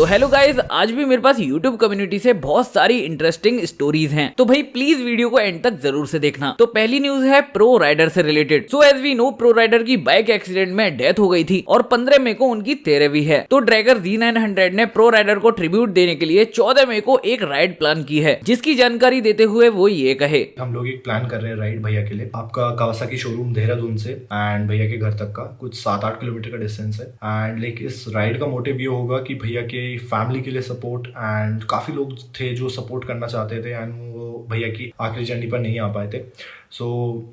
तो hello guys, आज भी मेरे पास YouTube कम्युनिटी से बहुत सारी इंटरेस्टिंग स्टोरीज हैं, तो भाई प्लीज वीडियो को एंड तक जरूर से देखना। तो पहली न्यूज है प्रो राइडर से related. So as we know, pro rider की बाइक एक्सीडेंट में डेथ हो गई थी और 15 मई को उनकी 13वीं है। तो ड्रैगर Z900 ने प्रो राइडर को ट्रिब्यूट देने के लिए 14 मई को एक राइड प्लान की है, जिसकी जानकारी देते हुए वो ये कहे, हम लोग एक प्लान कर रहे हैं राइड भैया के लिए। आपका कावासाकी शोरूम देहरादून से एंड भैया के घर तक का कुछ 7-8 किलोमीटर का डिस्टेंस है। एंड लाइक इस राइड का मोटिव ये होगा कि भैया के फैमिली के लिए सपोर्ट, एंड काफ़ी लोग थे जो सपोर्ट करना चाहते थे एंड वो भैया की आखिरी जर्नी पर नहीं आ पाए थे। सो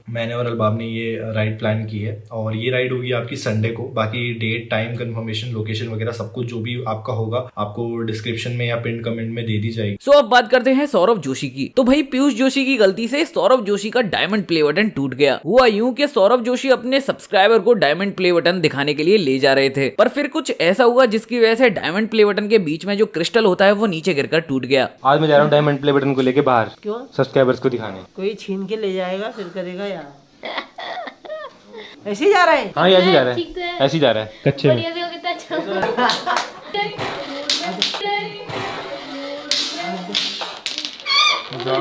मैंने और अलबाब ने ये राइड प्लान की है और ये राइड होगी आपकी संडे को। बाकी डेट, टाइम, कंफर्मेशन, लोकेशन वगैरह सब कुछ जो भी आपका होगा आपको डिस्क्रिप्शन में या पिन कमेंट में दे दी जाएगी। सो अब बात करते हैं सौरभ जोशी की। तो भाई पीयूष जोशी की गलती से सौरभ जोशी का डायमंड प्ले बटन टूट गया। हुआ यूं कि सौरभ जोशी अपने सब्सक्राइबर को डायमंड प्ले बटन दिखाने के लिए ले जा रहे थे, पर फिर कुछ ऐसा हुआ जिसकी वजह से डायमंड प्ले बटन के बीच में जो क्रिस्टल होता है वो नीचे गिरकर टूट गया। आज मैं जा रहा हूँ डायमंड प्ले बटन को लेके बाहर। क्यों? सब्सक्राइबर्स को दिखाने। कोई छीन के ले जाएगा फिर करेगा यार। ऐसे ही जा रहा है। हाँ, ऐसे ही जा रहा ठीक तो है, है। ऐसे ही जा रहा है कच्चे में। बढ़िया देखो कितना अच्छा।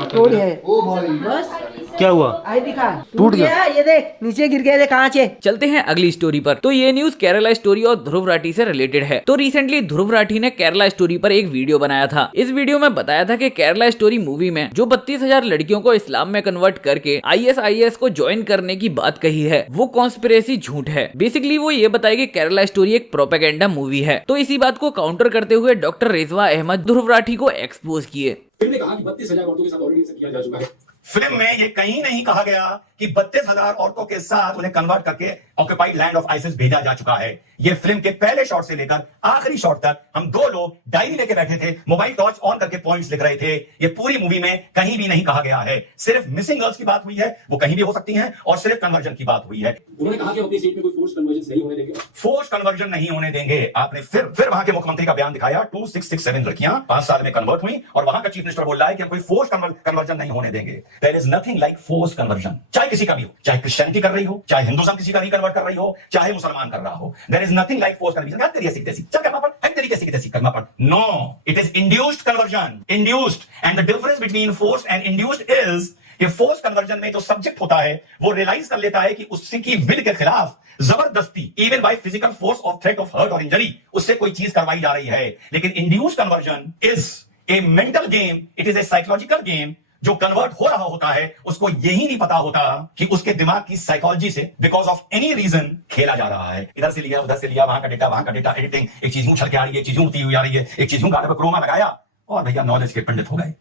टूट है बस। क्या हुआ? आई दिखा, टूट गया। ये देख नीचे गिर गया, देख कांच है। चलते हैं अगली स्टोरी पर। तो ये न्यूज केरला स्टोरी और ध्रुव राठी से रिलेटेड है। तो रिसेंटली ध्रुव राठी ने केरला स्टोरी पर एक वीडियो बनाया था। इस वीडियो में बताया था कि केरला स्टोरी मूवी में जो 32,000 लड़कियों को इस्लाम में कन्वर्ट करके ISIS को ज्वाइन करने की बात कही है वो कॉन्स्पिरेसी झूठ है। बेसिकली वो ये बताया कि केरला स्टोरी एक प्रोपेगेंडा मूवी है। तो इसी बात को काउंटर करते हुए डॉक्टर रिजवा अहमद ध्रुव राठी को एक्सपोज किए। फिल्म ने कहा कि 32,000 औरतों के साथ ऑलरेडी ऐसा किया जा चुका है। फिल्म में ये कहीं नहीं कहा गया कि 32,000 औरतों के साथ उन्हें कन्वर्ट करके ऑक्युपाइड लैंड ऑफ आइसिस भेजा जा चुका है। ये फिल्म के पहले शॉट से लेकर आखिरी शॉट तक हम दो लोग डायरी लेके बैठे थे, मोबाइल टॉर्च ऑन करके पॉइंट्स लिख रहे थे। ये पूरी मूवी में कहीं भी नहीं कहा गया है। सिर्फ मिसिंग गर्ल्स की बात हुई है, वो कहीं भी हो सकती हैं, और सिर्फ कन्वर्जन की बात हुई है। उन्होंने कहा कि अपनी सीट में कोई फोर्स कन्वर्जन नहीं होने देंगे। फोर्स कन्वर्जन नहीं होने देंगे। आपने फिर वहां के मुख्यमंत्री का बयान दिखाया, 2667 लड़कियां 5 साल में कन्वर्ट हुई, और वहां का चीफ मिनिस्टर बोल रहा है कि हम कोई फोर्स कन्वर्जन नहीं होने देंगे। There is nothing like force conversion, चाहे किसी का भी हो, चाहे क्रिश्चियनिटी कर रही हो, चाहे हिंदुइज्म किसी का रिकन्वर्ट कर रही हो, चाहे मुसलमान कर रहा हो। There is nothing like force conversion. तेरी ऐसी तैसी चल करना पड़, तेरी कैसी तैसी करना पड़। No, it is induced conversion, induced. And the difference between force and induced is कि फोर्स कन्वर्जन में जो सब्जेक्ट होता है वो रियलाइज कर लेता है कि उसकी विल के खिलाफ जबरदस्ती, even by physical force of threat of hurt और इंजरी, उससे कोई चीज करवाई जा रही है। लेकिन induced conversion is a mental game, it is a psychological game. जो कन्वर्ट हो रहा होता है उसको यही नहीं पता होता कि उसके दिमाग की साइकोलॉजी से बिकॉज ऑफ एनी रीजन खेला जा रहा है। इधर से लिया, उधर से लिया, वहां का डेटा एडिटिंग, एक चीज यूं छल के आ रही है, एक चीज यूं उड़ती हुई आ रही है, एक चीज यूं गाने पर क्रोमा लगाया और भैया नॉलेज के पंडित हो गए।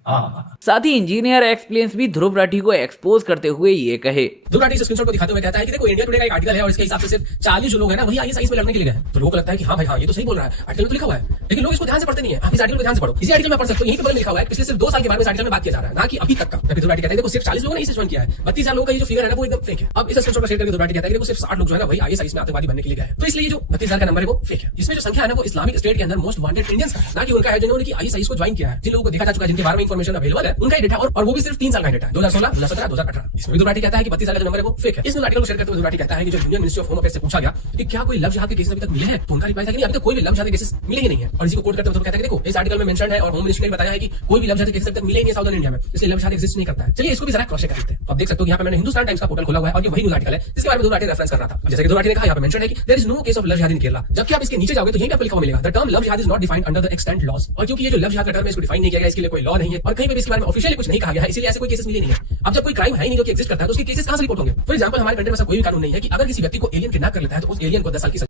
साथ ही इंजीनियर एक्सप्लेन्स भी ध्रुव राठी को एक्सपोज करते हुए ये कहे। ध्रुव राठी स्क्रीनशॉट को दिखाते हुए कहता है कि देखो इंडिया टुडे का एक आर्टिकल है और इसके हिसाब से सिर्फ 40 जो लोग हैं ना वही ISIS में लड़ने के लिए गए। तो लोगों को लगता है कि हाँ भाई हाँ ये तो सही बोल रहा है, आर्टिकल में तो लिखा हुआ है, लेकिन लोग इसको ध्यान से पढ़ते नहीं है। आप इस आर्टिकल को ध्यान से पढ़ो, इसी आर्टिकल में पढ़ सकते हो, यहीं पे लिखा हुआ है पिछले सिर्फ 2 साल के बारे में इस आर्टिकल में बात किया जा रहा है, ना कि अभी तक का। ध्रुव राठी कहता है देखो सिर्फ 40 लोगों ने इसे ज्वाइन किया है, 32,000 लोगों का ये जो फिगर है ना वो एकदम फेक है। अब इस स्क्रीनशॉट को शेयर करके ध्रुव राठी कहता है कि देखो सिर्फ 60 लोग जो है ना वही ISIS में आतंकवादी बनने के लिए गए। तो इसलिए जो 32,000 का नंबर है वो फेक है। इसमें जो संख्या है ना वो इस्लामिक स्टेट के अंदर मोस्ट वांटेड इंडियंस का है, ना कि उनका है जिन्होंने ISIS को ज्वाइन किया है। जिन लोगों को देखा जा चुका है, जिनके बारे में इंफॉर्मेशन अवेलेबल है, उनका डेटा और वो भी सिर्फ 3 साल का डेटा है, 2016, 2017, 2018। इसमें ध्रुव राठी कहता है कि 32,000 का नंबर है वो फेक है। इस आर्टिकल को शेयर करते हुए ध्रुव राठी कहता है कि जो union ministry of home affairs से पूछा गया कि क्या कोई लव जिहाद के केसेस अभी तक मिले हैं, तो उनका रिप्लाई था कि नहीं अभी तक कोई भी लव जिहाद के केसेस मिले ही नहीं है। और इसी को कोट करते हुए कहता है कि देखो इस आर्टिकल में मेंशन है और होम मिनिस्ट्री ने बताया है कि कोई भी लव जिहाद के केसेस अभी तक मिले ही नहीं साउदर्न इंडिया में, इसलिए लव जिहाद एग्जिस्ट नहीं करता है। चलिए इसको भी जरा क्रॉस चेक करते हैं। अब देख सकते हो यहाँ पे मैंने हिंदुस्तान टाइम्स का पोर्टल खोला हुआ है और ये वही न्यूज आर्टिकल है जिसके बारे में ध्रुव राठी रेफरेंस कर रहा था। जैसे कि ध्रुव राठी ने कहा यहाँ पे मेंशन है कि there is no case of love jihad in Kerala. जबकि आप इसके नीचे जाओगे तो यहीं पे आपको लिखा हुआ मिलेगा the term love jihad is not defined under the extent laws. और क्योंकि ये जो लव जिहाद का टर्म है इसको डिफाइन नहीं किया गया, इसके लिए कोई लॉ नहीं है और कहीं पे भी इसके बारे में ऑफिशियली कुछ नहीं कहा गया है, इसलिए ऐसे कोई केसेस मिले नहीं है। अब जब कोई क्राइम है ही नहीं जो कि एग्जिस्ट करता है तो उसके केसेस कहां से रिपोर्ट होंगे? फॉर एग्जांपल हमारे कंट्री में ऐसा कोई भी कानून नहीं है कि अगर किसी व्यक्ति को एलियन किडनैप कर लेता है तो उस एलियन को 10 साल की